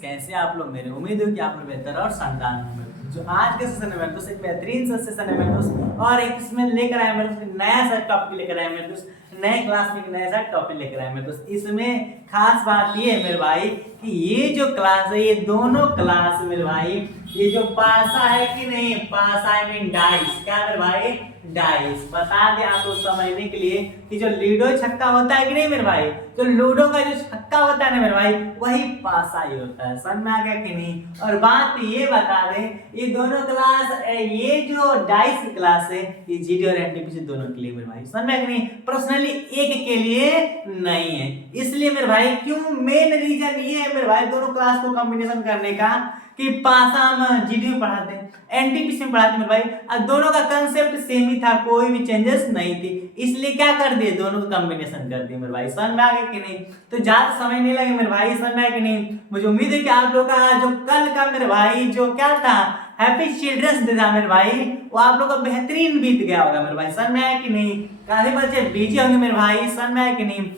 कैसे आप लोग मेरे उम्मीद है कि आप लोग बेहतर और शानदार होंगे। जो आज के सेशन में दोस्त एक बेहतरीन सा सेशन है मेरे दोस्त, और एक इसमें लेकर आए मेरे दोस्त नया सा टॉपिक लेकर आए मेरे दोस्त, नए क्लास में एक नया सा टॉपिक लेकर आए मेरे दोस्त। इसमें खास बात ये है मेरे भाई कि ये जो क्लास है, ये दोनों क्लास मेरे भाई, ये जो पासा है कि नहीं, पासा आई मीन डाइस, क्या मेरे भाई, डाइस। बता दे आपको समझने के लिए कि जो लूडो छक्का होता है कि नहीं मेरे भाई, जो लूडो का जो छक्का होता है ना मेरे भाई, वही पासा ही होता है। समझ में आ गया कि नहीं। और बात ये बता दें, ये दोनों क्लास, ये जो डाइस की क्लास है, ये जीडी और एनटीपीसी दोनों के लिए मेरे भाई, समझ में आ गया कि नहीं। पर्सनली एक के लिए नहीं है, इसलिए मेरे भाई क्यों, मेन रीजन ये है मेरे भाई दोनों क्लास को कॉम्बिनेशन करने का कि पासा हम जीडी में पढ़ाते हैं, एनटीपीसी में पढ़ाते हैं मेरे भाई, और दोनों का कंसेप्ट सेम ही था, कोई भी चेंजेस नहीं थी, इसलिए क्या कर दिए, दोनों का कॉम्बिनेशन कर दिए मेरे भाई। समझ में आ गया कि नहीं। तो ज्यादा समय नहीं लगे मेरे भाई, समझ में आया कि नहीं। मुझे उम्मीद है कि आप लोग का जो कल का मेरे भाई जो क्या था, हैप्पी चिल्ड्रंस डे था मेरे भाई, वो आप लोग का बेहतरीन बीत गया होगा मेरे भाई। समझ में आया कि नहीं। काफी बच्चे बिजी होंगे मेरे भाई, समझ में आया कि नहीं।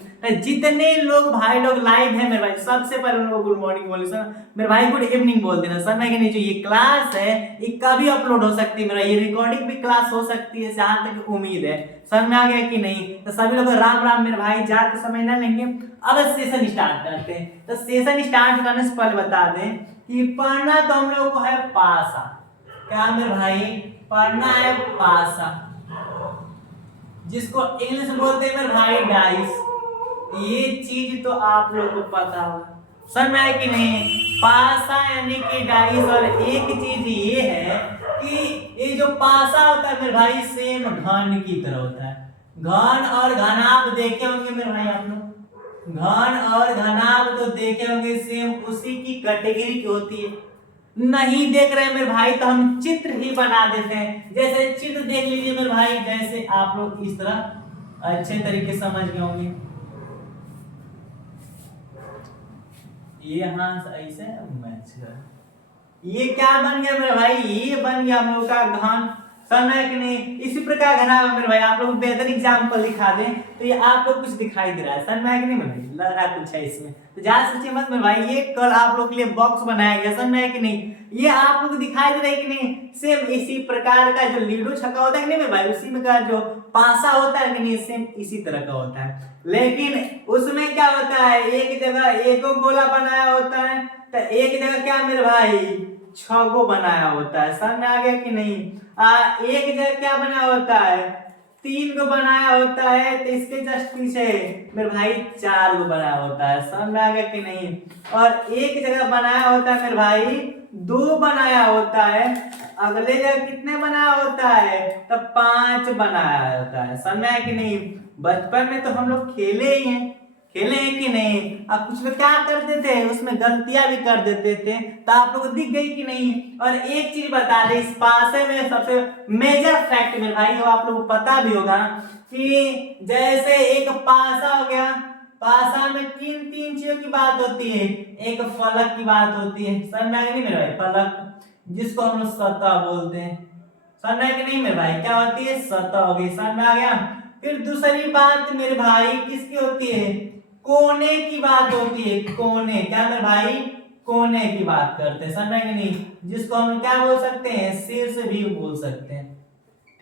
जितने लोग भाई लोग लाइव है मेरे भाई, सबसे पहले उन लोगों को गुड मॉर्निंग बोले सर मेरे भाई, गुड इवनिंग बोल देना। सर मैं नहीं, जो ये क्लास है ये कभी अपलोड हो सकती है मेरा, ये रिकॉर्डिंग भी क्लास हो सकती है जहां तक उम्मीद है। समझ में आ गया कि नहीं। तो सभी लोग राम राम मेरे भाई, ज्यादा समय ना लेंगे, अब सेशन स्टार्ट करते हैं। तो सेशन स्टार्ट करने से पहले बता दें कि पढ़ना तो हम लोग को है पासा, क्या मेरे भाई, पढ़ना है पासा, जिसको इंग्लिश बोलते हैं मेरे भाई डाइस। ये चीज तो आप लोग को पता होगा, समझ में आया कि नहीं। पासा यानी कि डाइस, और एक चीज ये है कि ये जो पासा होता है मेरे भाई, सेम घन की तरह होता है। घन और घनाभ देखे होंगे मेरे भाई आप लोग, घन और घनाभ तो देखे होंगे, सेम उसी की कैटेगरी की होती है। नहीं देख रहे मेरे भाई तो हम चित्र ही बना देते हैं। जैसे चित्र देख लीजिए मेरे भाई, जैसे आप लोग इस तरह अच्छे तरीके समझ गए होंगे, ये हाँ ऐसे मैच है। ये क्या बन गया मेरे भाई, ये बन गया हम लोग का घन। समझ है कि नहीं। इसी प्रकार घना मेरे भाई, आप लोग बेहतर एग्जांपल दिखा दें तो ये आप लोग कुछ दिखाई दे रहा है, समझ में आया कि नहीं मेरे भाई, लग रहा है कुछ है इसमें। तो ज्यादा सोचिए मत मेरे भाई, ये कल आप लोग के लिए बॉक्स बनाया गया, समझ में आया कि नहीं। ये आप लोग दिखाई दे रहा है कि नहीं। सेम इसी प्रकार का जो लूडो छक्का होता है कि नहीं मेरे भाई, उसी में का जो पासा होता है कि नहीं, सेम इसी तरह का होता है। लेकिन उसमें क्या होता है, एक जगह एक गोला बनाया होता है, तो एक जगह क्या मेरे भाई, 6 गो बनाया होता है। समझ में आ गया कि नहीं। एक जगह क्या बना होता है, 3 गो बनाया होता है, तो इसके जस्ट पीछे मेरे भाई 4 गो बनाया होता है। समझ में आ गया कि नहीं। और एक जगह बनाया होता है मेरे भाई, 2 बनाया होता है, अगले जगह कितने बनाया होता है, तो 5 बनाया होता है। समझ में आया कि नहीं। बचपन में तो हम लोग खेले ही हैं, खेले हैं कि नहीं। अब कुछ लोग क्या करते थे, उसमें गलतियां भी कर देते थे, तो आप लोग को दिख गई कि नहीं। और एक चीज बता दे, इस पासे में सबसे मेजर फैक्ट मेरे भाई, वो आप लोग को पता भी होगा कि जैसे एक पासा हो गया, पासा में 3 चीजों की बात होती है। एक फलक की बात होती है, समझ में आ गया नहीं मेरे भाई, फलक जिसको हम लोग सतह बोलते हैं। समझ में आ गया नहीं मेरे भाई, क्या होती है, सतह हो गई। समझ में आ गया। फिर दूसरी बात मेरे भाई किसकी होती है, कोने की बात होती है। कोने, क्या मेरे भाई, कोने की बात करते हैं, समझ में नहीं, जिसको हम क्या बोल सकते हैं, शीर्ष भी बोल सकते हैं।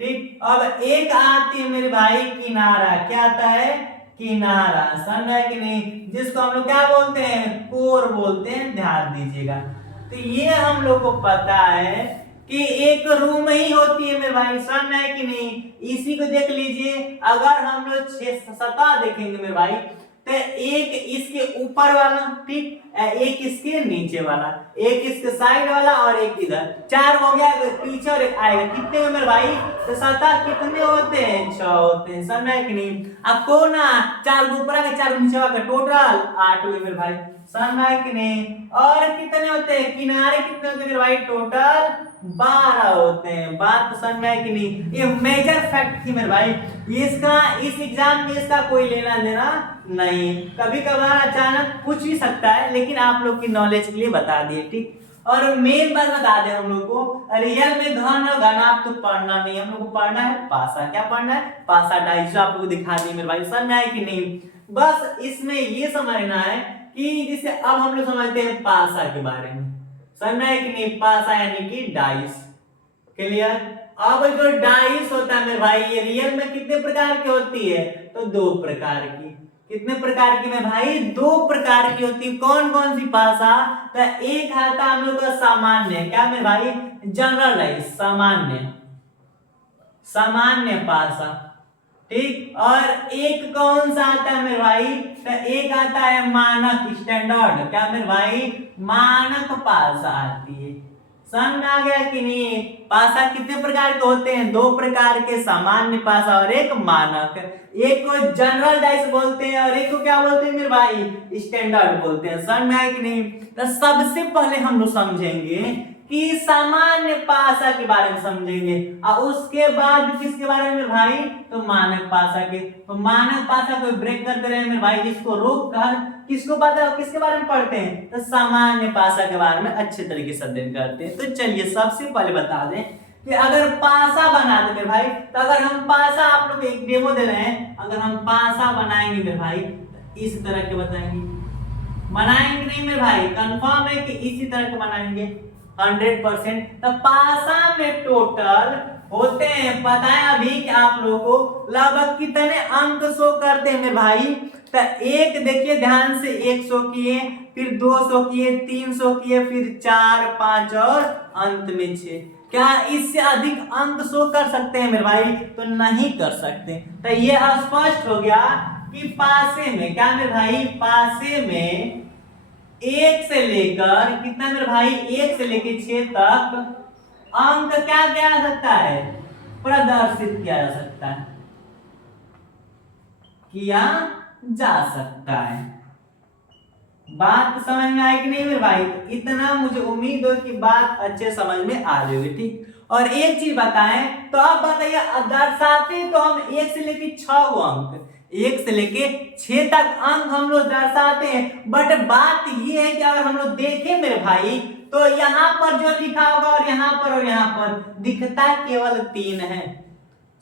ठीक। अब एक आती है मेरे भाई किनारा, क्या आता है, किनारा, समझ में कि नहीं, जिसको हम लोग क्या बोलते हैं, कोर बोलते हैं, ध्यान दीजिएगा। तो ये हम लोग को पता है कि एक रूम ही होती है मेरे भाई, समझ में है कि नहीं। इसी को देख लीजिए, अगर हम लोग 6 सतह देखेंगे मेरे भाई, तो एक इसके ऊपर वाला, ठीक, एक इसके नीचे वाला, एक इसके साइड वाला, और एक इधर, 4 हो गया, पीछे और एक आएगा। कितने हुए मेरे भाई, तो सतह कितने होते हैं, 6 होते हैं। समझ में कि नहीं। अब कोना 4 ऊपर का 4 नीचे का, टोटल 8 हुए मेरे भाई। समझ में कि नहीं। और कितने होते हैं, किनारे कितने होते हैं मेरे भाई, टोटल 12 होते हैं। बात तो समझ में है कि नहीं। ये मेजर फैक्ट थी मेरे भाई, इसका इस एग्जाम में इसका कोई लेना देना नहीं। कभी कभार अचानक पूछ भी सकता है, लेकिन आप लोग की नॉलेज के लिए बता दिए, ठीक। और मेन बात बता दें हम लोग को, रियल में घन और घनाभ तो पढ़ना नहीं, हम लोग को पढ़ना है पासा। क्या पढ़ना है, पासा डाइस, जो आप लोग दिखा दिए मेरे भाई। समझ में आए कि नहीं। बस इसमें ये समझना है कि जिसे अब हम लोग समझते हैं पासा के बारे में। संरेखनी पासा यानी कि डाइस। क्लियर। अब जो डाइस होता है मेरे भाई ये रियल में कितने प्रकार की होती है? तो 2 प्रकार की। कितने प्रकार की मेरे भाई? 2 प्रकार की होती है। कौन कौन सी पासा? तो एक आता हम लोग का सामान्य, क्या मेरे भाई? जनरल डाइस, सामान्य, सामान्य पासा, ठीक। और एक कौन सा आता है मेरे भाई? तो एक आता है मानक, स्टैंडर्ड, क्या मेरे भाई? मानक पासा आती है। समझ आ गया कि नहीं? पासा कितने प्रकार के होते हैं? 2 प्रकार के, सामान्य पासा और एक मानक। एक को जनरल डाइस बोलते हैं और एक को क्या बोलते हैं मेरे भाई? स्टैंडर्ड बोलते हैं। समझ में आया कि नहीं? तो सबसे पहले हम लोग समझेंगे कि सामान्य पासा के बारे में समझेंगे और उसके बाद किसके बारे में भाई? तो मानक पासा के। तो मानक पासा को ब्रेक करते रहे मेरे भाई, जिसको रोक कर किसको पता किसके बारे में पढ़ते हैं? तो सामान्य पासा के बारे में अच्छे तरीके से अध्ययन करते हैं। तो चलिए सबसे पहले बता दें कि अगर पासा बना दे मेरे भाई, तो अगर हम पासा, आप लोग एक डेमो दे रहे हैं, अगर हम पासा बनाएंगे मेरे भाई तो इस तरह के बताएंगे, बनाएंगे नहीं मेरे भाई? कंफर्म है कि इसी तरह के बनाएंगे 100%। तो पासा में टोटल होते हैं, पता है अभी कि आप लोगों को लगभग कितने अंक शो करते हैं मेरे भाई? तो एक देखिए ध्यान से, 100 किए, फिर 200 किए, 300 किए, फिर 4, 5 और अंत में 6। क्या इससे अधिक अंक शो कर सकते हैं मेरे भाई? तो नहीं कर सकते। तो ये स्पष्ट हो गया कि पासे में, क्या मेरे भाई? पासे में 1 से लेकर कितना मेरे भाई? 1 से लेकर 6 तक अंक क्या किया जा सकता है? प्रदर्शित किया जा सकता है, किया जा सकता है। बात समझ में आई कि नहीं मेरे भाई? तो इतना मुझे उम्मीद हो कि बात अच्छे समझ में आ जाएगी, ठीक। और एक चीज बताएं, तो आप बताइए, दर्शाते तो हम 1 से लेकर 6 अंक, 1 से लेके 6 तक अंक हम लोग दर्शाते हैं। बट बात ये है कि अगर हम लोग देखें मेरे भाई, तो यहाँ पर जो लिखा होगा और यहाँ पर दिखता केवल 3 है।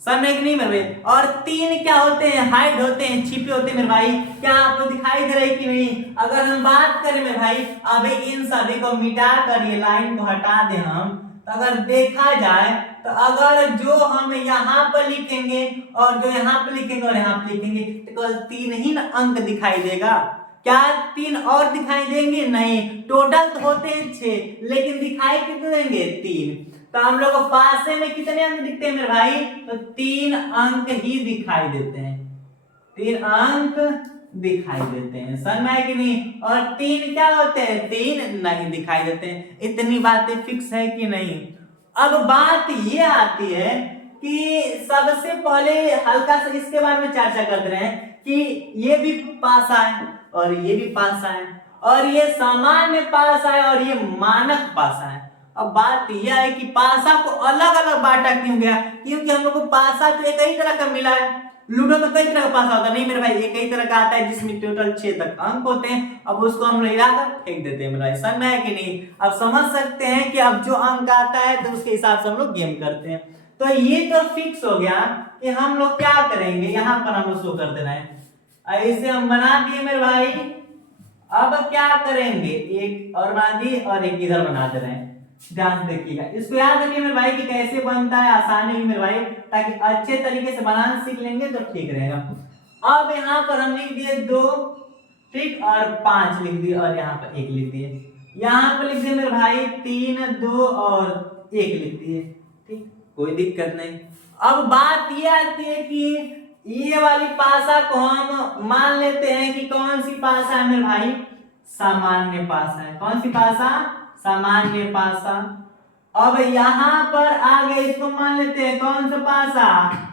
समझ नहीं मेरे भाई? और 3 क्या होते हैं? हाइड होते हैं, छिपे होते हैं मेरे भाई। क्या आपको दिखाई दे रहा है कि नहीं? अगर हम बात करें मेरे भाई, अभी इन सभी को मिटा कर ये लाइन को हटा दें हम, तो अगर देखा जाए तो अगर जो हम यहाँ पर लिखेंगे और जो यहाँ पर लिखेंगे और यहाँ पर लिखेंगे तो केवल 3 ही ना अंक दिखाई देगा। क्या 3 और दिखाई देंगे? नहीं। टोटल तो होते हैं 6, लेकिन दिखाई कितने देंगे? 3। तो हम लोग को पासे में कितने अंक दिखते हैं मेरे भाई? तो 3 अंक ही दिखाई देते हैं, 3 अंक दिखाई देते हैं। समझ में आया कि नहीं? और 3 क्या होते हैं? 3 नहीं दिखाई देते हैं। इतनी बातें फिक्स है कि नहीं? अब बात ये आती है कि सबसे पहले हल्का सा इसके बारे में चर्चा कर रहे हैं कि ये भी पासा है और ये भी पासा है और ये सामान्य पासा है और ये मानक पासा है। अब बात यह है कि पासा को अलग अलग बांटा क्यों गया? क्योंकि हम लोग को पासा तो एक ही तरह का मिला है। लूडो में कई तरह का पासा होता है, नहीं मेरे भाई? एक ही तरह का आता है जिसमें टोटल 6 तक अंक होते हैं। अब उसको हम लोग हिलाकर फेंक देते हैं मेरे भाई। समझ में है कि नहीं? अब समझ सकते हैं कि अब जो अंक आता है तो उसके हिसाब से हम लोग गेम करते हैं। तो ये तो फिक्स हो गया कि हम लोग क्या करेंगे, यहाँ पर हम लोग शो कर देना है। ऐसे हम बना दिए मेरे भाई। अब क्या करेंगे, एक और बना दिए और एक इधर बना दे रहे हैं। ध्यान से देखिएगा, इसको याद रखिए मेरे भाई कि कैसे बनता है, आसानी में मेरे भाई, ताकि अच्छे तरीके से बनाना सीख लेंगे तो ठीक रहेगा। अब यहाँ पर हम लिख दिए 2, ठीक, और 5 लिख दिए और यहाँ पर 1 लिख दिए। यहाँ पर लिख दिए मेरे भाई 3, 2 और 1 लिख दिए, ठीक, कोई दिक्कत नहीं। अब बात ये आती है कि ये वाली पासा को हम मान लेते हैं कि कौन सी पासा है मेरे भाई? सामान्य पासा है। कौन सी पासा? सामान्य पासा। अब यहाँ पर आ गए, इसको मान लेते हैं कौन सा पासा?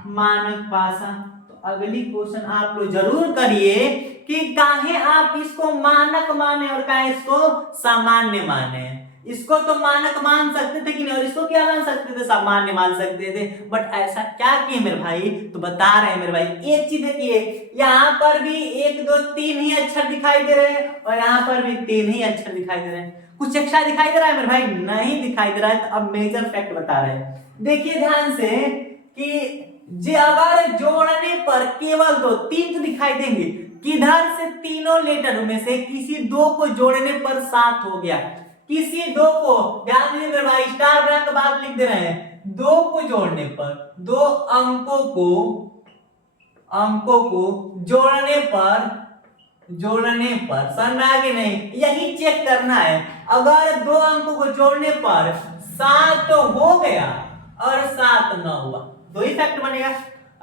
मानक पासा। तो अगली क्वेश्चन आप लोग जरूर करिए कि काहे आप इसको मानक माने और काहे इसको सामान्य माने। इसको तो मानक मान सकते थे कि नहीं, और इसको क्या मान सकते थे? सामान्य मान सकते थे। बट ऐसा क्या किए मेरे भाई? तो बता रहे हैं मेरे भाई। एक चीज देखिए, यहाँ पर भी 1, 2, 3 ही अक्षर दिखाई दे रहे हैं और यहाँ पर भी 3 ही अक्षर दिखाई दे रहे हैं। कुछ एक्स्ट्रा दिखाई दे रहा है मेरे भाई? नहीं दिखाई दे रहा है। तो अब मेजर फैक्ट बता रहे हैं, देखिए ध्यान से कि अगर जोड़ने पर केवल 2, 3 तो दिखाई देंगे, किधर से तीनों लेटर में से किसी दो को जोड़ने पर 7 हो गया। किसी दो को, ध्यान दीजिए मेरे भाई, स्टार बना के बात लिख दे रहे हैं, दो को जोड़ने पर, दो अंकों को जोड़ने पर समझ में आ गया नहीं, यही चेक करना है। अगर दो अंकों को जोड़ने पर 7 तो हो गया और 7 न हुआ, दो ही फैक्ट बनेगा।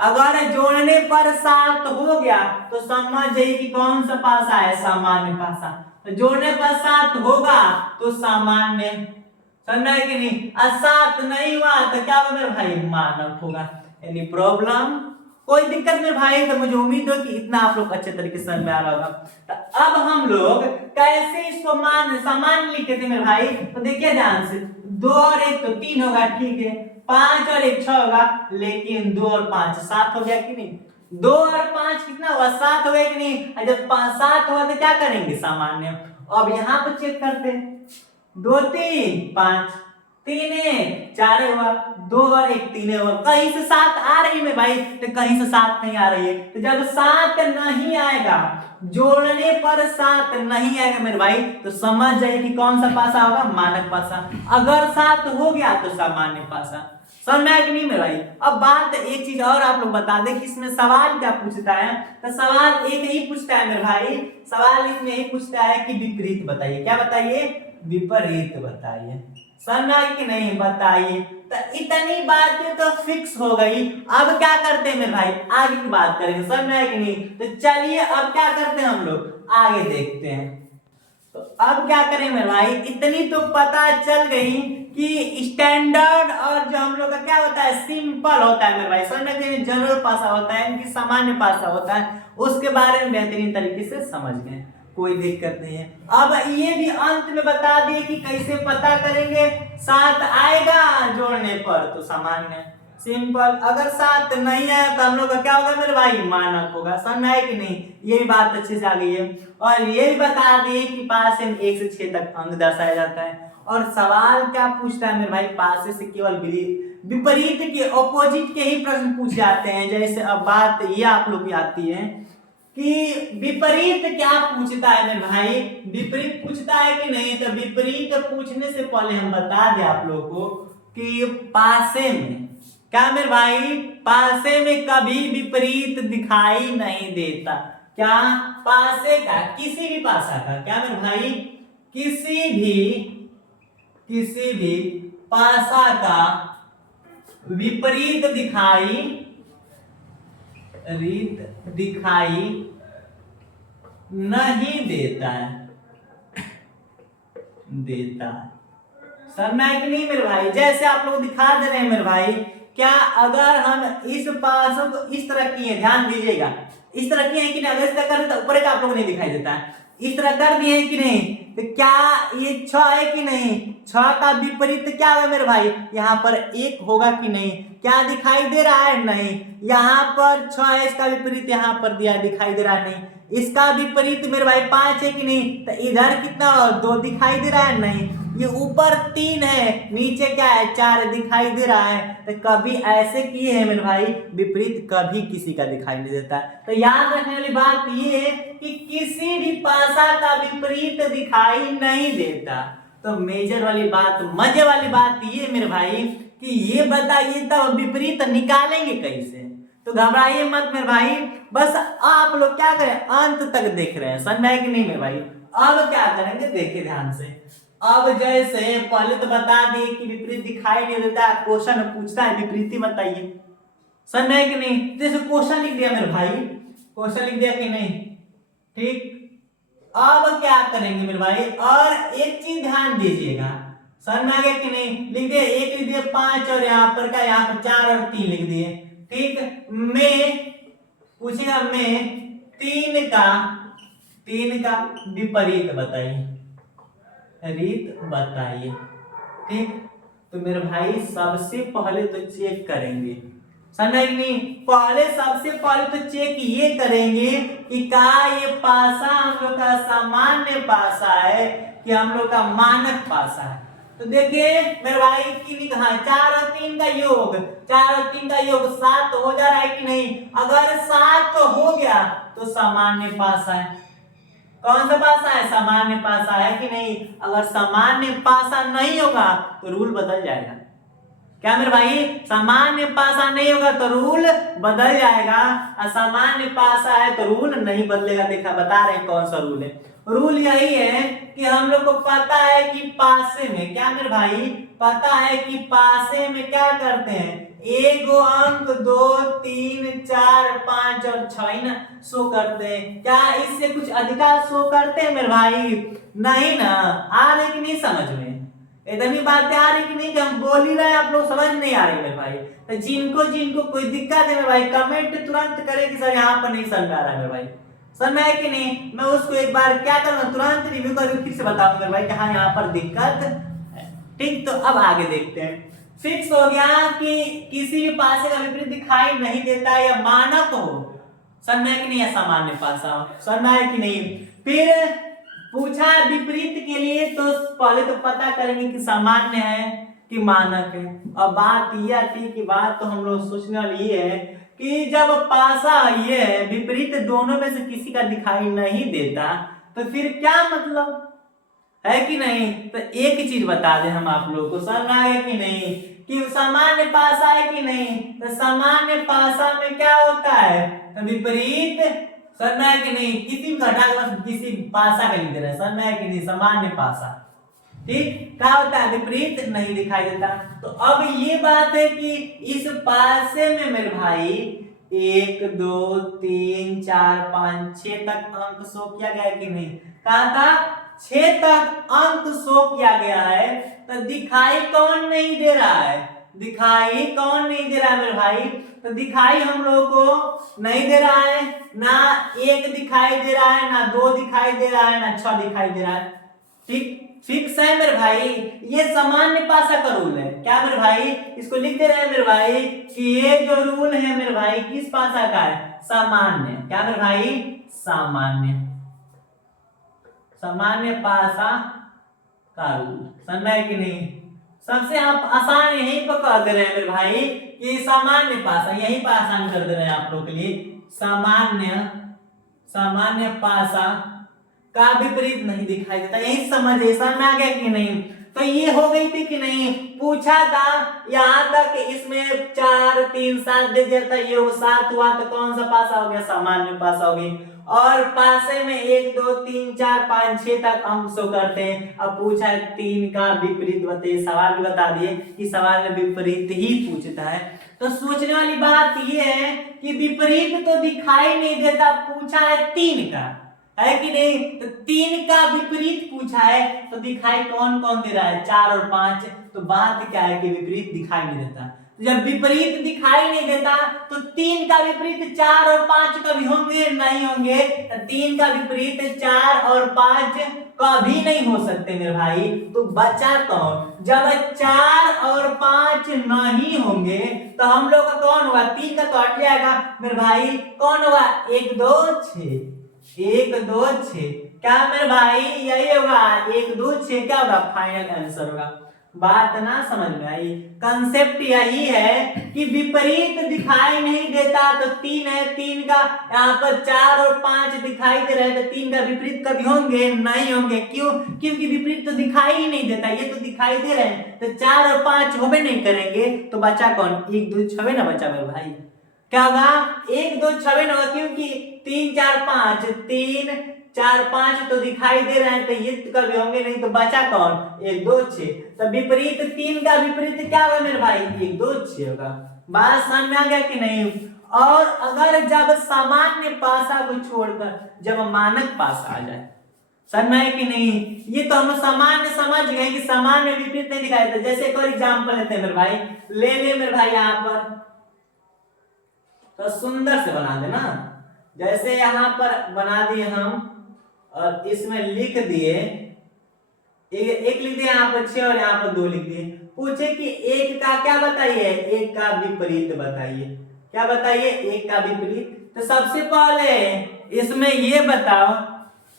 अगर जोड़ने पर 7 हो गया तो समझ जाइए कि कौन सा पासा है, सामान्य पासा। तो जोड़ने पर 7 होगा तो सामान्य, समझा कि नहीं। और 7 नहीं हुआ तो क्या होगा मेरे भाई, मानक होगा। एनी प्रॉब्लम, कोई दिक्कत नहीं भाई। तो मुझे उम्मीद है कि इतना आप लोग अच्छे तरीके से समझ में आ रहा होगा। तो अब हम लोग कैसे इसको सामान्य लिखते थे मेरे भाई, तो देखिए ध्यान से, 2 और 1 तो 3 होगा, ठीक है। 5 और 1 6 होगा, लेकिन 2 और 5 7 हो गया कि नहीं। 2 और 5 कितना हुआ, 7 हो गया कि नहीं। जब 7 हुआ तो क्या करेंगे, सामान्य। अब यहाँ पर चेक करते हैं, 2 3 5, 3 1 4 हुआ, 2 और 1 3 हुआ। कहीं से 7 आ रही है भाई, तो कहीं से 7 नहीं आ रही है। तो जब 7 नहीं आएगा, जोड़ने पर 7 नहीं आएगा मेरे भाई, तो समझ जाइए कि कौन सा पासा होगा, मानक पासा। अगर 7 हो गया तो सामान्य पासा। समझ में आया कि नहीं मेरे भाई। अब बात एक चीज और आप लोग बता दें कि इसमें सवाल क्या पूछता है। तो सवाल एक ही पूछता है मेरे भाई, सवाल इसमें यही पूछता है कि विपरीत बताइए। क्या बताइए, विपरीत बताइए। समझ में आया कि नहीं, बताइए। तो इतनी बातें तो फिक्स हो गई। अब क्या करते हैं मेरे भाई, आगे की बात करेंगे। समझ में आया कि नहीं। तो चलिए अब क्या करते हैं हम लोग, आगे देखते हैं। तो अब क्या करें मेरे भाई, इतनी तो पता चल गई कि स्टैंडर्ड और जो हम लोग का क्या होता है, सिंपल होता है मेरे भाई। समझ में, जनरल पासा होता है, इनकी सामान्य पासा होता है, उसके बारे में बेहतरीन तरीके से समझ गए, कोई दिक्कत नहीं है। अब ये भी अंत में बता दिए कि कैसे पता करेंगे, 7 आएगा जोड़ने पर तो सामान्य, सिंपल। अगर 7 नहीं आया तो हम लोग का क्या होगा मेरे भाई, मानक होगा। समझ आए कि नहीं, ये भी बात अच्छे से आ गई है। और ये भी बता दिए कि पासे में 1 से 6 तक अंक दर्शाया जाता है। और सवाल क्या पूछता है मेरे भाई, पासे से केवल विपरीत के, ऑपोजिट के ही प्रश्न पूछ जाते हैं। जैसे अब बात ये आप लोग की आती है कि विपरीत क्या पूछता है मेरे भाई, विपरीत पूछता है कि नहीं। तो विपरीत पूछने से पहले हम बता दें आप लोगों को कि पासे में क्या मेरे भाई, पासे में कभी विपरीत दिखाई नहीं देता। क्या, पासे का, किसी भी पासा का, क्या मेरे भाई, किसी भी पासा का विपरीत दिखाई नहीं देता है। समझ कि नहीं मेरे भाई। जैसे आप लोग दिखा दे रहे हैं मेरे भाई, क्या अगर हम इस पासों को इस तरह किए, ध्यान दीजिएगा, इस तरह किए हैं कि नहीं। अगर इस तरह करें तो ऊपर का आप लोगों को नहीं दिखाई देता है, इस तरह कर दिए हैं कि नहीं। तो क्या ये 6 है कि नहीं, 6 का विपरीत क्या होगा मेरे भाई, यहाँ पर 1 होगा कि नहीं। क्या दिखाई दे रहा है, नहीं। यहाँ पर 6 है, इसका विपरीत यहाँ पर दिया, दिखाई दे रहा है, नहीं। इसका विपरीत मेरे भाई 5 है कि नहीं। तो इधर कितना, 2 दिखाई दे रहा है, नहीं। ये ऊपर 3 है, नीचे क्या है, 4 दिखाई दे रहा है। तो कभी ऐसे किए हैं मेरे भाई, विपरीत कभी किसी का दिखाई नहीं देता। तो याद रखने वाली बात ये है कि किसी भी पासा का विपरीत दिखाई नहीं देता। तो मेजर वाली बात, मजे वाली बात ये मेरे भाई कि ये बताइए तब विपरीत निकालेंगे कैसे। तो घबराइए मत मेरे भाई, बस आप लोग क्या करें, अंत तक देख रहे हैं। समझ में आया कि नहीं मेरे भाई। अब क्या करेंगे, देखिए ध्यान से। अब जैसे पहले तो बता दिए कि विपरीत दिखाई नहीं देता, क्वेश्चन पूछता है विपरीत बताइए। समझ में आया कि नहीं। जैसे क्वेश्चन लिख दिया मेरे भाई, क्वेश्चन लिख दिया कि नहीं, ठीक। अब क्या करेंगे मेरे भाई, और एक चीज ध्यान दीजिएगा, समझ में आ गया कि नहीं। लिख दिए, 1 लिख दिए, 5 और यहाँ पर क्या, यहाँ पर 4 और 3 लिख दिए, ठीक। में पूछेगा, में 3 का विपरीत बताइए, रीत बताइए, ठीक। तो मेरे भाई सबसे पहले तो चेक करेंगे, समझ नहीं, पहले सबसे पहले तो चेक ये करेंगे कि क्या ये पासा हम लोग का सामान्य पासा है कि हम लोग का मानक पासा है। तो देखिए मेरे भाई की कहा, 4 और 3 का योग, 4 और 3 का योग 7 हो जा रहा है कि नहीं। अगर 7 हो गया तो सामान्य पासा है। कौन सा पासा है? सामान्य पासा है कि नहीं? अगर सामान्य पासा नहीं होगा तो रूल बदल जाएगा। क्या मेरे भाई? सामान्य पासा नहीं होगा तो रूल बदल जाएगा, असामान्य पासा है तो रूल नहीं बदलेगा। देखा, बता रहे हैं कौन सा रूल है। रूल यही है कि हम लोग को पता है कि पासे में, क्या मेरे भाई, पता है कि पासे में क्या करते हैं, एक अंक 2 3 4 5 और 6 ना शो करते हैं। क्या इससे कुछ अधिकार शो करते हैं मेरे भाई? नहीं ना। आ रही कि नहीं समझ में? इतनी बातें आ रही कि नहीं कि हम बोल ही रहे हैं, आप लोग समझ नहीं आ रही मेरे भाई? तो जिनको जिनको कोई दिक्कत है मेरे भाई, कमेंट तुरंत करे कि सर यहाँ पर नहीं समझ आ रहा है मेरे भाई, समझ है कि नहीं। मैं उसको एक बार क्या करूँगा, तुरंत रिव्यू करके फिर से बताऊंगा मेरे भाई कि हाँ यहाँ पर दिक्कत है। ठीक, तो अब आगे देखते हैं। फिक्स हो गया कि किसी भी पासे का विपरीत दिखाई नहीं देता या मानक हो, समझ है कि नहीं, या सामान्य पासा हो, समझ है कि नहीं। फिर पूछा विपरीत के लिए, तो पहले तो पता करेंगे कि सामान्य है कि मानक है। अब बात ये आती है कि बात तो हम लोग सोचने वाली ये है कि जब पासा ये है विपरीत दोनों में से किसी का दिखाई नहीं देता तो फिर क्या मतलब है कि नहीं। तो एक चीज बता दें हम आप लोगों को, समझ आए कि नहीं, कि सामान्य पासा है कि नहीं। तो सामान्य पासा में क्या होता है, तो विपरीत, समझ है कि नहीं, किसी घटा किसी पासा का लिख दे रहे हैं, समझ है कि नहीं, सामान्य पासा। ठीक, क्या होता है, विपरीत नहीं दिखाई देता। तो अब ये बात है कि इस पासे में मेरे भाई 1 2 3 4 5 6 तक अंक शो किया गया है कि नहीं, कहा था 6 तक अंक शो किया गया है। तो दिखाई कौन नहीं दे रहा है, दिखाई कौन नहीं दे रहा है मेरे भाई, तो दिखाई हम लोगों को नहीं दे रहा है, ना 1 दिखाई दे रहा है, ना 2 दिखाई दे रहा है, ना 6 दिखाई दे रहा है। ठीक, फिक्स है मेरे भाई। ये सामान्य पासा का रूल है। क्या मेरे भाई, इसको लिख दे रहे हैं मेरे भाई कि ये जो रूल है मेरे भाई किस पासा का है, सामान्य। क्या मेरे भाई, सामान्य, सामान्य पासा का रूल, समझ है कि नहीं। सबसे आप आसान यही पर कर दे रहे हैं मेरे भाई कि सामान्य पासा, यही पर आसान कर दे रहे हैं आप लोग के लिए। सामान्य, सामान्य पासा का विपरीत नहीं दिखाई देता, यही समझ, समझ आ गया कि नहीं। तो ये हो गई थी कि नहीं, पूछा था यहाँ तक इसमें 4 3 7 दे दिया था, ये 7 हुआ तो कौन सा पासा हो गया, सामान्य पासा हो गई। और पासे में 1 2 3 4 5 6 तक अंक शो करते हैं। अब पूछा है 3 का विपरीत बताइए, सवाल भी बता दिए कि सवाल में विपरीत ही पूछता है। तो सोचने वाली बात ये है कि विपरीत तो दिखाई नहीं देता, पूछा है 3 का, है कि नहीं। तो 3 का विपरीत पूछा है तो दिखाई कौन कौन दे रहा है, 4 और 5। तो बात क्या है कि विपरीत दिखाई नहीं देता। तो जब विपरीत दिखाई नहीं देता तो 3 का विपरीत 4 और 5 का भी होंगे, नहीं होंगे। तो 3 का विपरीत 4 और 5 का भी नहीं हो सकते मेरे भाई। तो बचा कौन, जब 4 और 5 नहीं होंगे तो हम लोग का कौन होगा, 3 का तो हट जाएगा मेरे भाई, कौन होगा, 1 2 6, 1 2 6। क्या मेरे भाई, यही होगा 1 2 6, क्या होगा, फाइनल आंसर होगा। बात ना समझ में आई, कंसेप्ट यही है कि विपरीत दिखाई नहीं देता तो 3 है, 3 का यहाँ पर 4 और 5 दिखाई दे रहे हैं, तो 3 का विपरीत कभी होंगे, नहीं होंगे। क्यों, क्योंकि विपरीत तो दिखाई ही नहीं देता, ये तो दिखाई दे रहे हैं, तो 4 और 5 होबे नहीं करेंगे। तो बचा कौन, 1 2 6 ना बचा मेरे भाई, क्या होगा, 1 2 6 होगा, क्योंकि 3 4 5, 3 4 5 तो दिखाई दे रहे हैं, तो ये कभी होंगे नहीं। तो बचा कौन, 1 2 6। तो विपरीत 3 का विपरीत क्या होगा मेरे भाई, 1 2 6 होगा। बात समझ में आ गया कि नहीं। और अगर जब सामान्य पासा को छोड़कर जब मानक पासा आ जाए, समझ में है कि नहीं। ये तो हम सामान्य समझ गए कि सामान्य विपरीत नहीं दिखाई देता। जैसे एक और एग्जांपल लेते हैं मेरे भाई, ले मेरे भाई यहाँ पर, तो सुंदर से बना देना। जैसे यहाँ पर बना दिए हम और इसमें लिख दिए, एक लिख दिया यहाँ पर 6 और यहाँ पर 2 लिख दिए। पूछे कि 1 का क्या बताइए, 1 का विपरीत बताइए। क्या बताइए, 1 का विपरीत। तो सबसे पहले इसमें ये बताओ,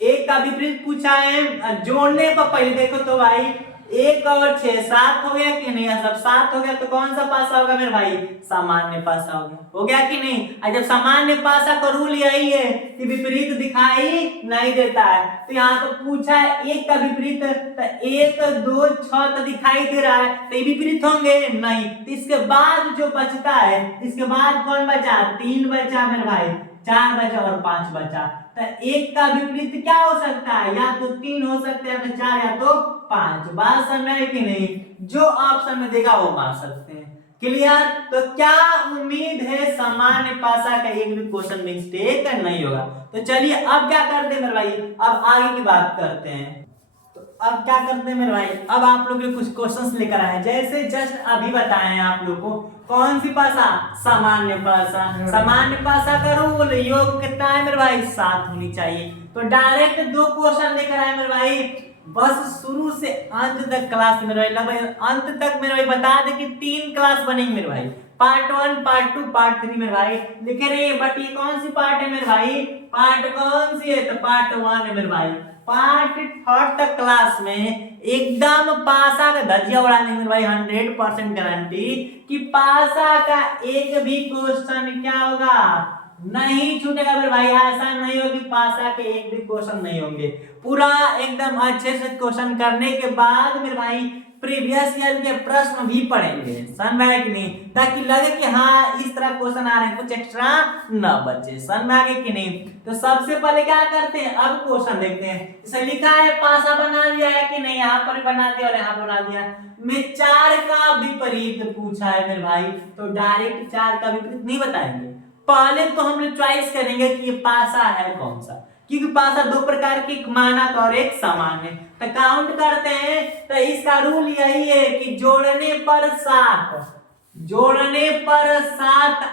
1 का विपरीत पूछा है, जोड़ने पर पहले देखो तो भाई 1 और 6 7 हो गया कि नहीं? जब 7 हो गया तो कौन सा पासा होगा मेरे भाई? सामान्य पासा हो गया कि नहीं? और जब सामान्य पासा का रूल यही है कि विपरीत दिखाई नहीं देता है, तो यहाँ पर पूछा है 1 का विपरीत, तो 1 2 6 तो दिखाई दे रहा है, तो ये विपरीत होंगे नहीं। तो इसके बाद जो बचता है, इसके बाद कौन बचा? 3 बचा मेरे भाई, 4 बचा और 5 बचा। तो 1 का विपरीत क्या हो सकता है? या तो 3 हो सकता है, या तो 4, या तो 5। बात समझ में आई कि नहीं? जो ऑप्शन में देगा वो मार सकते हैं। क्लियर? तो क्या उम्मीद है सामान्य पासा का एक भी क्वेश्चन मिस्टेक नहीं होगा। तो चलिए अब क्या करते हैं मेरे भाई, अब आगे की बात करते हैं। तो अब क्या करते हैं मेरे भाई, अब आप लोग के कुछ क्वेश्चंस लेकर आए हैं, जैसे जस्ट अभी बताए हैं आप लोग को। कौन सी पासा? सामान्य पासा। सामान्य पासा का रूल योग कितना है मेरे भाई? 7 होनी चाहिए। तो डायरेक्ट 2 क्वेश्चन लेकर आए मेरे भाई, बस शुरू से अंत तक क्लास मेरे भाई, लगभग अंत तक मेरे भाई बता दे कि 3 क्लास बनेगी मेरे भाई, पार्ट 1 पार्ट 2 पार्ट 3 मेरे भाई लिखे रहे। बट ये कौन सी पार्ट है मेरे भाई? पार्ट कौन सी है? तो पार्ट 1 है मेरे भाई। पार्ट 3 तक क्लास में एकदम पासा का धज्जिया उड़ाने मेरे भाई, 100% गारंटी कि पासा का एक भी क्वेश्चन क्या होगा? नहीं छूटेगा मेरे भाई। ऐसा नहीं हो कि पासा के एक भी क्वेश्चन नहीं होंगे। पूरा एकदम अच्छे से क्वेश्चन करने के बाद मेरे भाई प्रीवियस ईयर के प्रश्न भी पढ़ेंगे, समझ में आया कि नहीं? ताकि लगे कि हाँ इस तरह क्वेश्चन आ रहे हैं, कुछ एक्स्ट्रा न बचे। समझ में आ गए कि नहीं? तो सबसे पहले क्या करते हैं, अब क्वेश्चन देखते हैं। इसे लिखा है पासा बना दिया है कि नहीं? यहाँ पर बना दिया और यहाँ पर बना दिया। में 4 का विपरीत पूछा है मेरे भाई, तो डायरेक्ट 4 का विपरीत नहीं बताएंगे। पहले तो हम लोग चॉइस करेंगे कि ये पासा है कौन सा, क्योंकि पासा 2 प्रकार की, एक मानक और एक सामान्य। तो काउंट करते हैं, तो इसका रूल यही है कि जोड़ने पर 7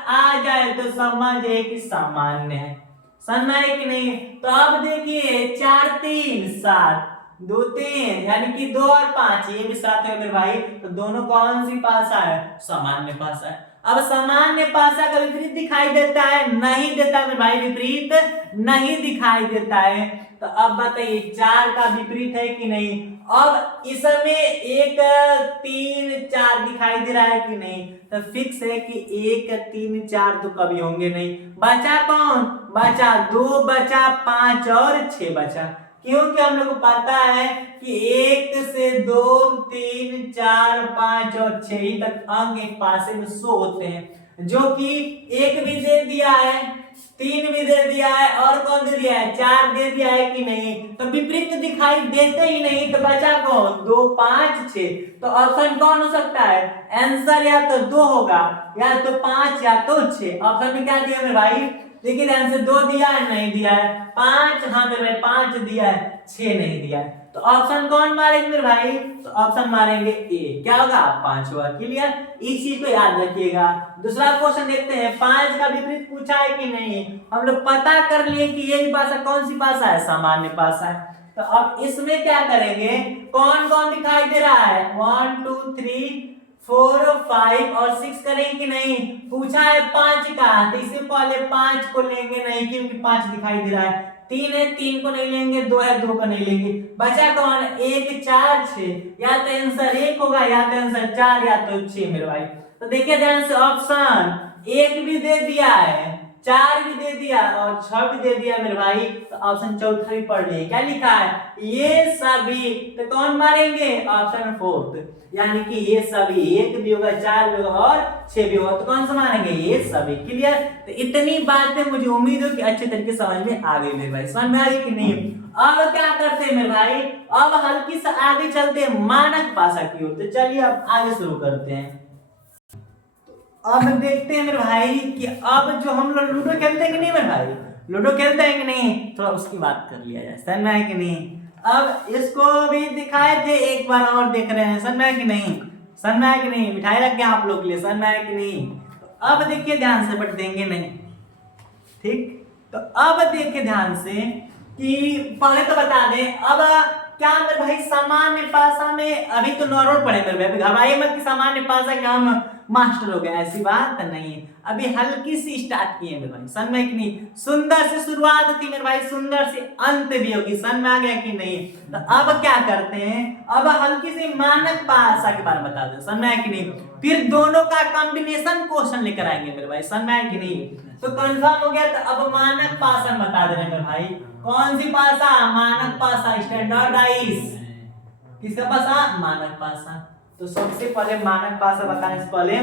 आ जाए तो समझे कि सामान्य है। समझ है कि नहीं? तो अब देखिए 4 3 7 2 3, यानी कि 2 और 5 ये भी 7 है मेरे भाई। तो दोनों कौन सी पासा है? सामान्य पासा है। अब सामान्य पासा का विपरीत दिखाई देता है? नहीं देता मेरे भाई, विपरीत नहीं दिखाई देता है। तो अब बताइए 4 का विपरीत है कि नहीं? अब इसमें 1 3 4 दिखाई दे रहा है कि नहीं? तो फिक्स है कि 1 3 4 तो कभी होंगे नहीं। बचा कौन? बचा 2 बचा 5 और 6 बचा, क्योंकि हम लोग को पता है कि 1 से 2 3 4 5 और 6 ही तक अंक एक पासे में 100 होते हैं, जो कि 1 भी दे दिया है, 3 भी दे दिया है, और कौन दे दिया है? 4 दे दिया है कि नहीं? तो विपरीत दिखाई देते ही नहीं, तो बचा कौन? 2 5 6। तो ऑप्शन कौन हो सकता है? आंसर या तो 2 होगा, या तो 5 या तो 6। ऑप्शन में क्या दिया मेरे भाई? देखिए ध्यान से, 2 दिया है, नहीं दिया है। 5, हाँ मेरे भाई 5 दिया है, 6 नहीं दिया है। तो ऑप्शन कौन मारेंगे मेरे भाई? तो ऑप्शन मारेंगे ए। क्या होगा? 5 होगा। क्लियर? इस चीज को याद रखिएगा। दूसरा क्वेश्चन देखते हैं, 5 का विपरीत पूछा है कि नहीं? हम लोग पता कर लिए कि ये पासा कौन सी पासा है? सामान्य पासा है। तो अब इसमें क्या करेंगे, कौन कौन दिखाई दे रहा है? 1 2 3 4 5 और 6 करेंगे कि नहीं? पूछा है 5 का, तो इससे पहले 5 को लेंगे नहीं, क्योंकि 5 दिखाई दे रहा है। 3 है, 3 को नहीं लेंगे, 2 है, 2 को नहीं लेंगे। बचा कौन? 1 4 6। या तो आंसर 1 होगा, या तो आंसर 4, या तो 6 मेरे भाई। तो देखिए ध्यान से, ऑप्शन 1 भी दे दिया है, 4 भी दे दिया और 6 भी दे दिया मेरे भाई। तो ऑप्शन चौथा भी पढ़ लिए। क्या लिखा है? ये सभी। तो कौन मारेंगे? ऑप्शन 4, यानी कि ये सभी। 1 भी होगा, 4 भी होगा और 6 भी होगा, तो कौन सा मारेंगे? ये सभी। क्लियर? तो इतनी बातें मुझे उम्मीद हो कि अच्छे तरीके से समझ में आ गई मेरे भाई। समझ में आ गई कि नहीं? अब क्या करते हैं मेरे भाई, अब हल्की से आगे चलते हैं मानक पासा की ओर। तो चलिए अब आगे शुरू करते हैं। अब देखते हैं मेरे भाई कि अब जो हम लोग लूडो खेलते हैं कि नहीं मेरे भाई, लूडो खेलते हैं कि नहीं, थोड़ा उसकी बात कर लिया जाए। समझ में है कि नहीं? अब इसको भी दिखाए थे, एक बार और देख रहे हैं। समझ में है कि नहीं? समझ में है कि नहीं? मिठाई रख के आप लोग के लिए। समझ में है कि नहीं? तो अब देखिए ध्यान से, बट देंगे नहीं, ठीक? तो अब देखिए ध्यान से कि पहले तो बता दें, अब क्या मेरे भाई सामान्य पासा में अभी तो नॉर्मल पढ़े मेरे भाई, घबराइए मत कि सामान्य पासा के हम मास्टर हो गए, ऐसी बात नहीं है। अभी हल्की सी स्टार्ट किए मेरे भाई, समझ में कि नहीं। सुंदर से शुरुआत थी मेरे भाई, सुंदर से अंत भी होगी, समझ में आ गया कि नहीं। तो अब क्या करते हैं, अब हल्की सी मानक भाषा के बारे में बता दो, समझ में आया कि नहीं। फिर दोनों का कॉम्बिनेशन क्वेश्चन लेकर आएंगे मेरे भाई, समझ में आया कि नहीं। तो कंफर्म हो गया। तो अब मानक भाषा बता दे रहे मेरे भाई, कौन सी भाषा, मानक भाषा, स्टैंडर्डाइज किसका भाषा, मानक भाषा। तो सबसे पहले मानक भाषा बताने से पहले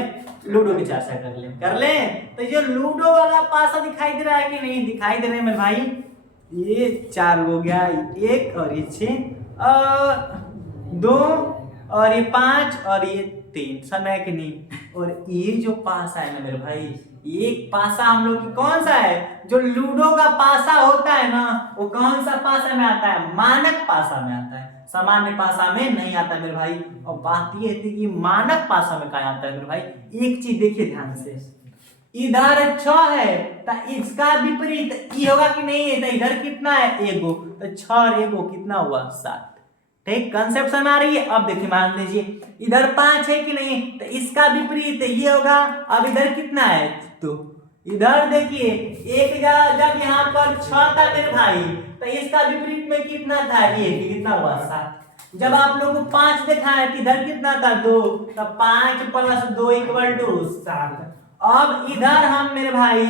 लूडो की चर्चा कर ले। तो ये लूडो वाला भाषा दिखाई दे रहा है कि नहीं, दिखाई दे रहे हैं मेरे भाई। ये 4 हो गया, 1 और ये 6 2 और ये 5 और ये 3, समय कि नहीं। और ये जो पासा है ना मेरे भाई, एक पासा हम लोग की कौन सा है, जो लूडो का पासा होता है ना, वो कौन सा पासा में आता है, मानक पासा में आता है, सामान्य पासा में नहीं आता मेरे भाई। और बात ये थी कि मानक पासा में कहाँ आता है मेरे भाई। एक चीज देखिए ध्यान से, इधर 6 है तो इसका विपरीत ये होगा कि नहीं है। तो इधर कितना है, 1 तो 6 और 1 कितना हुआ, 7। ठीक, कंसेप्ट समझ आ रही है। अब देखिए मान लीजिए इधर 5 है कि नहीं, तो इसका विपरीत ये होगा। अब इधर कितना है, तो इधर देखिए एक जब यहाँ पर 6 था मेरे भाई, तो इसका विपरीत में कितना था, ये कितना हुआ, 7। जब आप लोग को 5 देखा है तो इधर कितना था, 2, तो 5 + 2 = 7। अब इधर हम मेरे भाई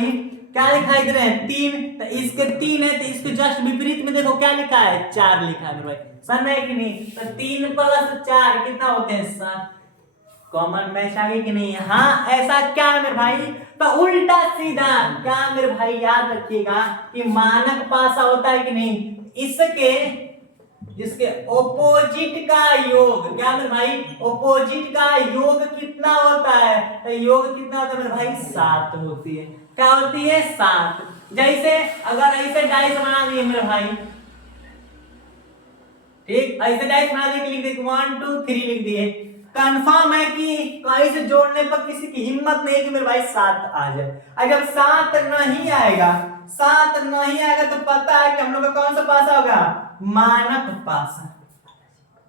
क्या दिखाई दे रहे हैं, 3, तो इसके 3 है तो इसके जस्ट विपरीत में देखो क्या लिखा है, 4 लिखा है मेरे भाई, समझ में कि नहीं। तो 3 + 4 कितना होते हैं, 7। कॉमन मैच आगे कि नहीं, हाँ ऐसा क्या है मेरे भाई। तो उल्टा सीधा क्या मेरे भाई, याद रखिएगा कि मानक पासा होता है कि नहीं, इसके ऑपोजिट का योग, क्या मेरे भाई, ऑपोजिट का योग कितना होता है, तो योग कितना होता है मेरे भाई, 7 होती है। क्या होती है, 7। जैसे अगर ऐसे डाइस बना दिए मेरे भाई, ठीक, ऐसे डाइस बना दिए, लिख दिए 1 2 3 लिख दिए, कंफर्म है कि कहीं से जोड़ने पर किसी की हिम्मत नहीं है कि मेरे भाई 7 आ जाए। अगर 7 नहीं आएगा, 7 नहीं आएगा तो पता है कि हम लोग का कौन सा पासा होगा, मानक पासा।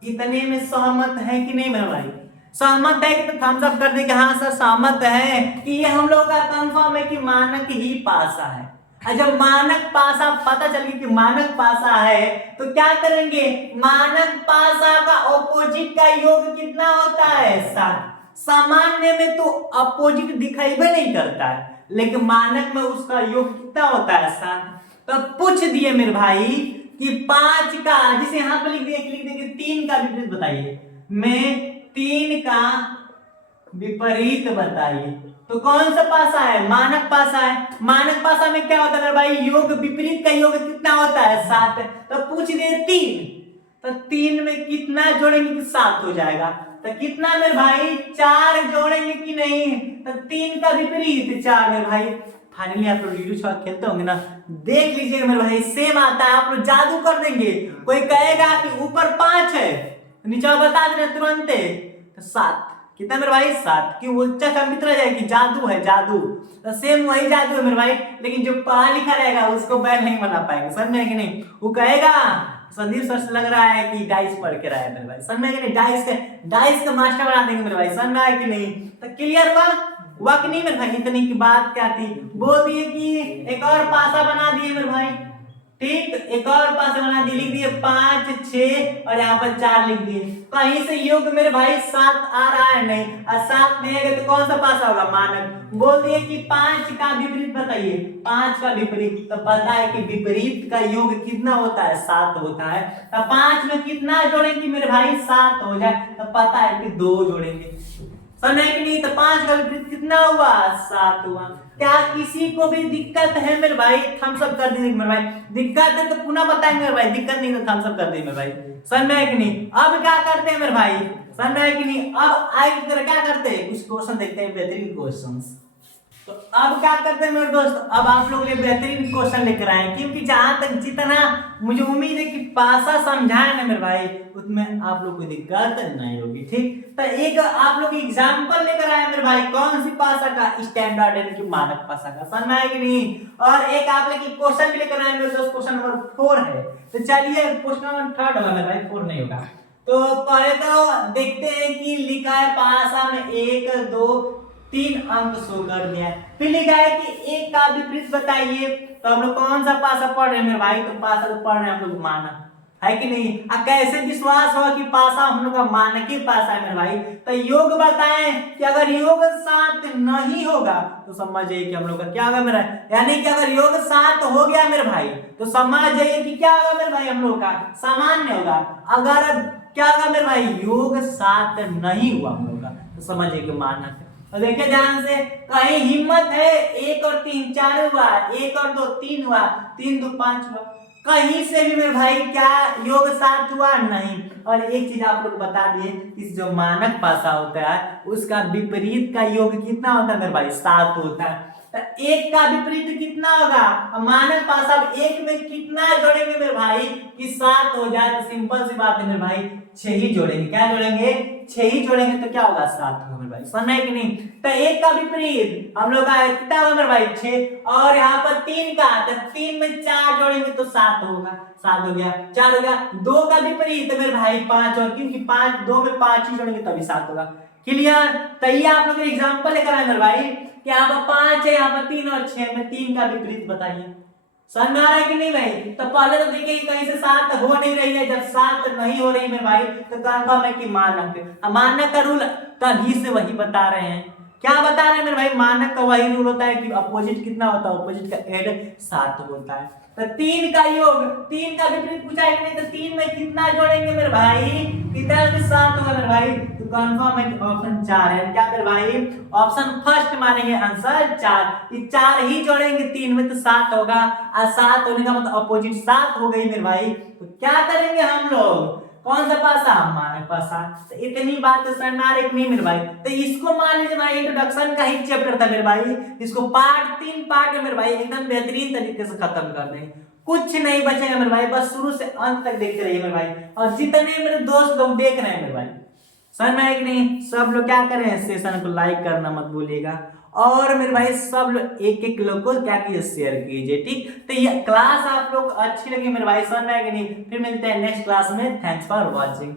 इतने में सहमत है कि नहीं मेरे भाई, सहमत है कि तो थम्स अप कर दे कि हाँ सर सहमत है कि ये हम लोग का कंफर्म है कि मानक ही पासा है। जब मानक पासा पता चल गया कि मानक पासा है तो क्या करेंगे, मानक पासा का ऑपोजिट का योग कितना होता है, 7। सामान्य में तो अपोजिट दिखाई भी नहीं करता है, लेकिन मानक में उसका योग कितना होता है, 7। तो पूछ दिए मेरे भाई कि 5 का, जिसे यहां पर लिख दिए 3 का विपरीत बताइए, मैं 3 का विपरीत बताइए। तो कौन सा पासा है, मानक पासा है। मानक पासा में क्या होता है मेरे भाई, योग विपरीत का योग कितना होता है, 7। तो पूछ दिए 3, तो 3 में कितना जोड़ेंगे कि 7 हो जाएगा। तो कितना मेरे भाई, 4 जोड़ेंगे कि नहीं, तो 3 का विपरीत 4 मेरे भाई। फाइनली आप लोग वीडियो छुआ खेलते होंगे ना, देख लीजिएगा मेरे भाई, सेम आता है, आप लोग जादू कर देंगे। कोई कहेगा कि ऊपर 5 है, नीचे बता दे तुरंत, तो 7 कितना मेरे भाई, 7 कि वो अच्छा मित्र रह जाए कि जादू है, जादू। तो सेम वही जादू है मेरे भाई, लेकिन जो पढ़ा लिखा रहेगा उसको बैल नहीं बना पाएंगे, समझ में कि नहीं। वो कहेगा संदीप सर से लग रहा है कि डाइस पढ़ के रहा है मेरे भाई, समझ में कि नहीं, डाइस का मास्टर बना देंगे मेरे भाई, समझ में आया कि नहीं। तो क्लियर हुआ कि नहीं मेरे भाई। इतनी की बात क्या थी, बोल दिए कि एक और पासा बना दिए मेरे भाई, ठीक, एक और पासा बना दिए, लिख दिए 5 6 और यहाँ पर 4 लिख दिए। कहीं से योग मेरे भाई 7 आ रहा है नहीं, और 7 नहीं आएगा तो कौन सा पासा होगा, मानक। बोल दिए कि 5 का विपरीत बताइए, 5 का विपरीत, तो पता है कि विपरीत का योग कितना होता है, 7 होता है। तो 5 में कितना जोड़ेंगे मेरे भाई, 7 हो जाए, तो पता है कि 2 जोड़ेंगे, समझे कि नहीं। तो 5 का विपरीत कितना हुआ, 7 हुआ। क्या किसी को भी दिक्कत है मेरे भाई, थम्स अप कर दीजिए मेरे भाई। दिक्कत है तो पुनः बताएंगे मेरे भाई, दिक्कत नहीं तो थम्स अप कर दीजिए मेरे भाई, समझ में कि नहीं। अब क्या करते हैं मेरे भाई, समझ में कि नहीं। अब आगे की तरह क्या करते हैं, कुछ क्वेश्चन देखते हैं, बेहतरीन क्वेश्चंस। तो अब क्या करते हैं मेरे दोस्त, अब आप लोग लिए बेहतरीन क्वेश्चन लेकर आए, क्योंकि जहां तक जितना मुझे उम्मीद है कि पासा समझाए ना मेरे भाई, उसमें आप लोग को दिक्कत नहीं होगी, ठीक। तो एक आप लोग एग्जांपल लेकर आए मेरे भाई, कौन सी पासा का, स्टैंडर्ड यानी कि मानक पासा का, समझ में आया कि नहीं। और एक आप लोग क्वेश्चन भी लेकर आए मेरे दोस्त, क्वेश्चन नंबर 4 है। तो चलिए क्वेश्चन नंबर 3 होगा मेरे भाई, 4 नहीं होगा। तो पहले तो देखते हैं कि लिखा है पासा में 1 2 3 अंक शो कर दिया है। फिर लिखा है कि एक का विपरीत बताइए। तो हम लोग कौन सा पासा पढ़ रहे हैं मेरे भाई? तो पासा तो पढ़ रहे हैं हम लोग मानक, है कि नहीं? कैसे विश्वास हुआ कि पासा हम लोग का मानक ही पासा है मेरे भाई? तो योग बताएं कि अगर योग 7 नहीं होगा तो समझ जाइए कि हम लोग का क्या होगा मेरा, यानी कि अगर योग 7 हो गया मेरे भाई तो समझ जाइए कि क्या होगा मेरे भाई? हम लोग का सामान्य होगा। अगर क्या होगा मेरे भाई? योग 7 नहीं हुआ हम लोग का तो समझिए कि मानक है। और देखिए ध्यान से, कहीं हिम्मत है 1 और 3 4 हुआ, 1 और 2 3 हुआ, 3 2 5 हुआ, कहीं से भी मेरे भाई क्या योग 7 हुआ? नहीं। और एक चीज आप लोग बता दिए, इस जो मानक पासा होता है उसका विपरीत का योग कितना होता है मेरे भाई? 7 होता है। तो एक का विपरीत कितना होगा? मानक पासा एक में कितना जोड़ेंगे मेरे भाई कि 7 हो जाए? तो सिंपल सी बात है मेरे भाई, 6 ही जोड़ेंगे। क्या जोड़ेंगे? 6 ही जोड़ेंगे तो क्या होगा? 7 होगा मेरे भाई। समझ है कि नहीं? तो एक का विपरीत हम लोग का कितना होगा मेरे भाई? 6। और यहाँ पर 3 का, तो 3 में 4 जोड़ेंगे तो 7 होगा। 7 हो गया, 4 हो गया। 2 का विपरीत मेरे भाई 5, और क्योंकि 5 2 में 5 ही जोड़ेंगे तभी 7 होगा। क्लियर? तो ये आप लोग एग्जांपल लेकर आए मेरे भाई कि यहाँ पर 5 है, यहाँ पर 3 और 6 में 3 का विपरीत बताइए। समझ में आ रहा है कि नहीं भाई? तो पहले तो देखिए कहीं से 7 हो नहीं रही है। जब 7 नहीं हो रही मेरे भाई तो कंफर्म है कि मानक है। मानक का रूल तभी से वही बता रहे हैं। क्या बता रहे हैं मेरे भाई? मानक का वही रूल होता है कि अपोजिट कितना होता है? अपोजिट का एड 7 होता है। तो 3 का योग, 3 का विपरीत पूछा है कि नहीं? तो 3 में कितना जोड़ेंगे मेरे भाई? कितना? 7 होगा मेरे भाई। तो कंफर्म है कि ऑप्शन 4 है। क्या मेरे भाई? ऑप्शन फर्स्ट मानेंगे आंसर 4। ये 4 ही जोड़ेंगे 3 में तो 7 होगा। और 7 होने का मतलब अपोजिट 7 हो गई मेरे भाई। तो क्या करेंगे हम लोग? कौन सा पासा? मानक पासा। तो इतनी बात तो समझ में आ रही नहीं मेरे भाई? तो इसको मान लीजिए भाई इंट्रोडक्शन का ही चैप्टर था मेरे भाई, इसको पार्ट 3 पार्ट में मेरे भाई एकदम बेहतरीन तरीके से खत्म कर देंगे। कुछ नहीं बचेगा मेरे भाई, बस शुरू से अंत तक देखते रहिए मेरे भाई। और जितने मेरे दोस्त लोग देख रहे हैं मेरे भाई, समझ में आया कि नहीं? सब लोग क्या करें? सेशन को लाइक करना मत भूलिएगा। और मेरे भाई सब लोग एक एक लोग को क्या कीजिए? शेयर कीजिए। ठीक? तो ये क्लास आप लोग अच्छी लगी मेरे भाई, समझ में आया कि नहीं? फिर मिलते हैं नेक्स्ट क्लास में। Thanks for watching.